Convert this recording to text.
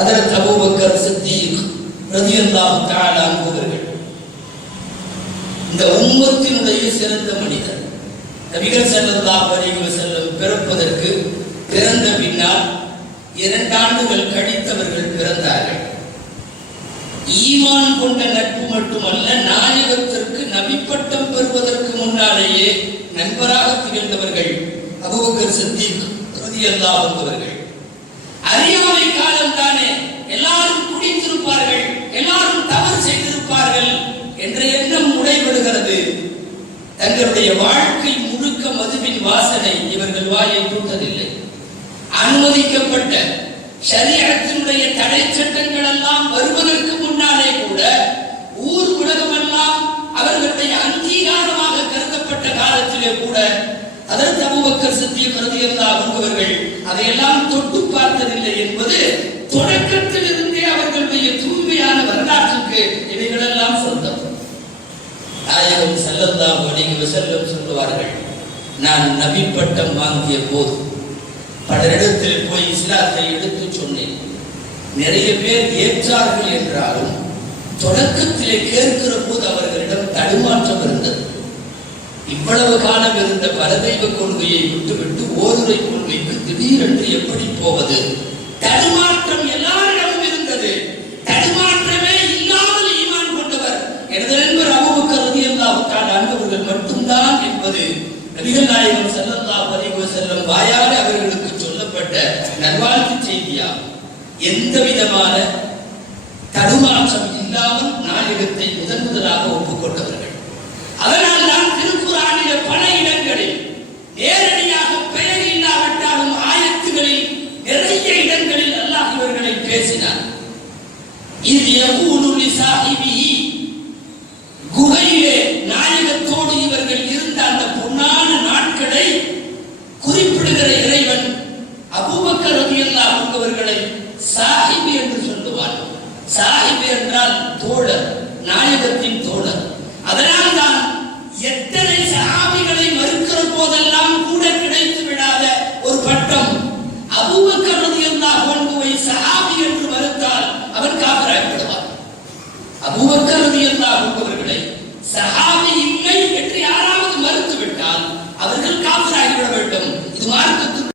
அதற்கு அபூபக்கர் சித்தீக் ரதியல்லாஹு தஆலா இந்த உம்மத்தினுடைய சிறந்த மனிதர். நபிகள் ஸல்லல்லாஹு அலைஹி வஸல்லம் பிறப்பதற்கு பிறந்த பின்னால் இரண்டாண்டுகள் கழித்தவர்கள் பிறந்தார்கள். ஈமான் கொண்ட நட்பு மட்டுமல்ல நாயகத்திற்கு நபிப்பட்டம் பெறுவதற்கு முன்னாலேயே நண்பராக திகழ்ந்தவர்கள் அபுபக்கர் சித்திக் ரலியல்லாஹு அன்ஹுவர்கள் அறியாமை காலம் முடைபடுகிறது தங்களுடைய வாழ்க்கை முழுக்க மதுவின் வாசனை இவர்கள் வாயை கூட்டதில்லை அனுமதிக்கப்பட்ட சரியத்தினுடைய தடை சட்டங்கள் எல்லாம் வருவதற்கு முன்னாலே கூட ஊர் உலகமெல்லாம் அவர்களுடைய அங்கீகாரமாக கருதப்பட்ட காலத்திலே கூட அதற்கு அபுபக்கர் சித்திய ரலியல்லாஹு அவர்கள் அதையெல்லாம் தொட்டு பார்த்ததில்லை என்பது தொடக்கத்தில் இருந்து நாயகம் செல்லத்தாம் அலைஹி செல்லம் சொல்லுவார்கள். நான் நபி பட்டம் வாங்கிய போது பலரிடத்தில் போய் இஸ்லாத்தை எடுத்து சொன்னேன். நிறைய பேர் ஏற்றார்கள் என்றாலும் தொடக்கத்திலே கேட்கிற போது அவர்களிடம் தடுமாற்றம் இருந்தது. இவ்வளவு காலம் இருந்த பரதெய்வ கொள்கையை விட்டுவிட்டு ஓதுரை கொள்கைக்கு திடீரென்று எப்படி போவது? தடுமாற்றம் எல்லாரும் இருந்தது தடுமாற்றமே இல்லாமல் ஈமான் கொண்டவர் எனது நண்பர் அபூபக்கர் ரலியல்லாஹு தஆலா அன்பவர்கள் மட்டும்தான் என்பது நபிகள் நாயகம் ஸல்லல்லாஹு அலைஹி செல்லும் வாயால அவர்களுக்கு சொல்லப்பட்ட நல்வாழ்த்து செய்தியா எந்த விதமான தடுமாற்றம் இல்லாமல் நாயகத்தை முதன் முதலாக ஒப்புக்கொண்டவர்கள். அதனால் தான் திருக்குறானில பல இடங்களில் நேரடியாக பெயர் இல்லாவிட்டாலும் ஆயத்துகளில் நிறைய இடங்களில் அல்லாஹ் இவர்களை பேசினார். இது எவ்வளவு சாஹிபி சாஹிப் என்றால் தோழர் நாயகத்தின் தோழர். அதனால் தான் எத்தனை சஹாபிகளை மறுக்கிற போதெல்லாம் கூட கிடைத்து விடாத ஒரு பட்டம் அபூபக்கரது இருந்தால் அன்ஹுவை சஹாபி என்று மறுத்தால் அவர் காபிராகிவிடுவார் அபூபக்கரது இருந்தால் அன்ஹு சஹாபி